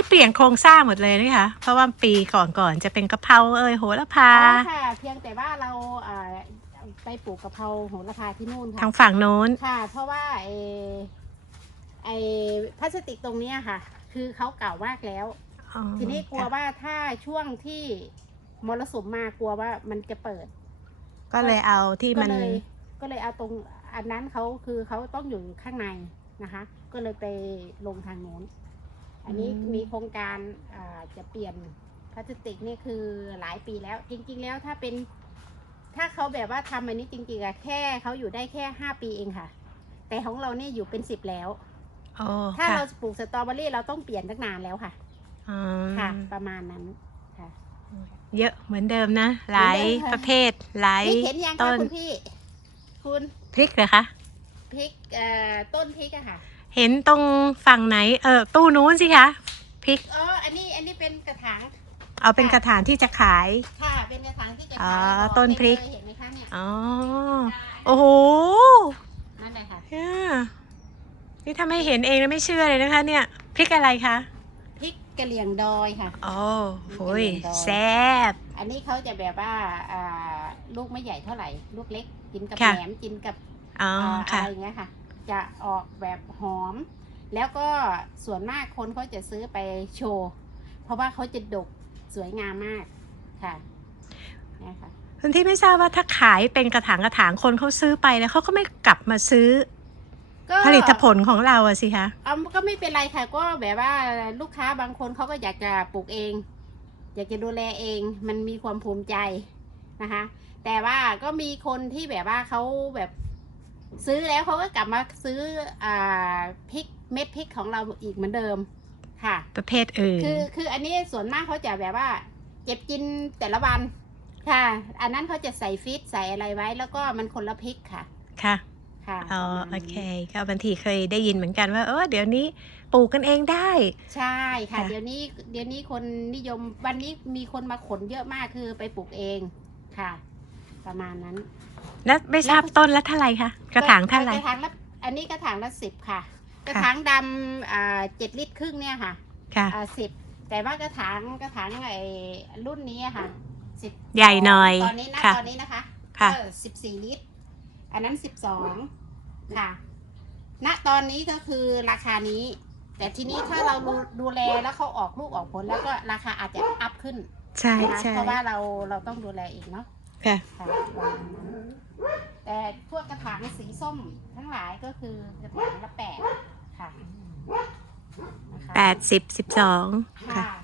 ที่เปลี่ยนโครงสร้างหมดเลยนะคะเพราะว่าปีก่อนๆจะเป็นกะเพราเอ่ยโหระพาอ๋อค่ะ เพียงแต่ว่าเราอ่าไปปลูกกะเพราโหระพาที่นู่นค่ะ ทางฝั่งโน้น ค่ะ เพราะว่าไอไอพลาสติกตรงเนี้ยค่ะ คือเขาเก่ามากแล้วอ๋อทีนี้กลัวค่ะว่าถ้าช่วงที่มรสุมมากลัวว่ามันจะเปิด ก็เลยเอาที่ก็มัน เลยก็เลยเอาตรงอันนั้นเขาคือเขาต้องอยู่ข้างในนะคะ ก็เลยไปลงทางโน้น อันนี้อืมมีโครงการอ่าจะเปลี่ยนพลาสติกนี่คือหลายปีแล้ว จริง ๆ แล้วถ้าเป็น ถ้าเขาแบบว่าทำอันนี้จริงๆอะแค่เขาอยู่ได้แค่ห้าปีเองค่ะ แต่ของเราเนี่ยอยู่เป็นสิบแล้วโอ้ถ้าค่ะเราปลูกสตรอเบอรี่เราต้องเปลี่ยนตั้งนานแล้วค่ะอืมค่ะ ประมาณนั้นค่ะ เยอะเหมือนเดิมนะ หลายเหมือนเดิมค่ะประเภท หลายพริกเห็นยังต้คะนคุณพี่ คุณพริกเหรอคะพริกเอ่อต้นพริกอะค่ะ เห็นตรงฝั่งไหน เออตู้นู้นสิคะพริกอ๋ออันนี้อันนี้เป็นกระถางเอาเป็นกระถางที่จะขาย ค่ะ เป็นกระถางที่จะอ๋อขายดอกต้นพริกเต็มเลยเห็นไหมคะเนี่ยอ๋อโอ้โหนั่นแหละค่ะอ่านี่ถ้าไม่เห็นเองแล้วไม่เชื่อเลยนะคะ เนี่ยพริกอะไรคะพริกกะเหรี่ยงดอยค่ะโอ้โหยเป็นดอกแซ่บอันนี้เขาจะแบบว่าอ่าลูกไม่ใหญ่เท่าไหร่ ลูกเล็กกินกับค่ะแหนมกินกับอ๋ออ่าอะค่ะไรอย่างเงี้ยค่ะ จะออกแบบหอม แล้วก็ส่วนมากคนเขาจะซื้อไปโชว์ เพราะว่าเขาจะดกสวยงามมากค่ะเนี่ยค่ะคุณที่ไม่ทราบว่าถ้าขายเป็นกระถางกระถางคนเขาซื้อไปแล้วเขาก็ไม่กลับมาซื้อก็ผลิตผลของเราอะสิคะเอาก็ไม่เป็นไรค่ะ ก็แบบว่าลูกค้าบางคนเขาก็อยากจะปลูกเอง อยากจะดูแลเอง มันมีความภูมิใจนะคะ แต่ว่าก็มีคนที่แบบว่าเขาแบบ ซื้อแล้วเขาก็กลับมาซื้ออ่าพริกเม็ดพริกของเราอีกเหมือนเดิมค่ะ ประเภทอื่น คือคืออันนี้ส่วนมากเขาจะแบบว่า เก็บกินแต่ละวันค่ะ อันนั้นเขาจะใส่ฟิตใส่อะไรไว้ แล้วก็มันคนละพริกค่ะ ค่ะค่ะอ๋อประโอมาณเคนี้ก็บางทีเคยได้ยินเหมือนกันว่าเออเดี๋ยวนี้ปลูกกันเองได้ ใช่ค่ะค่ะ เดี๋ยวนี้เดี๋ยวนี้คนนิยมวันนี้มีคนมาขนเยอะมากคือไปปลูกเองค่ะ ประมาณนั้น แล้วไม่ทราบต้นละเท่าไหร่คะกระถางเท่าไหร่กระถางละอันนี้กระถางละสิบค่ะ กระถางดำอ่าเจ็ดลิตรครึ่งเนี่ยค่ะค่ะอ่าสิบแต่ว่ากระถางกระถางไอ้รุ่นนี้อะค่ะสิบใหญ่หน่อยตอนนี้นะค่ะตอนนี้นะคะค่ะก็สิบสี่ลิตร อันนั้นสิบสองค่ะ ณตอนนี้ก็คือราคานี้ แต่ทีนี้ถ้าเราดูดูแลแล้วเขาออกลูกออกผลแล้วก็ราคาอาจจะอัพขึ้นใช่นะคะใช่เพราะว่าเราเราต้องดูแลอีกเนาะ ค่ะ ค่ะประมาณนั้นแต่พวกกระถางสีส้มทั้งหลายก็คือกระถางละแปดค่ะนะคะ แปดสิบสิบสองค่ะ ค่ะ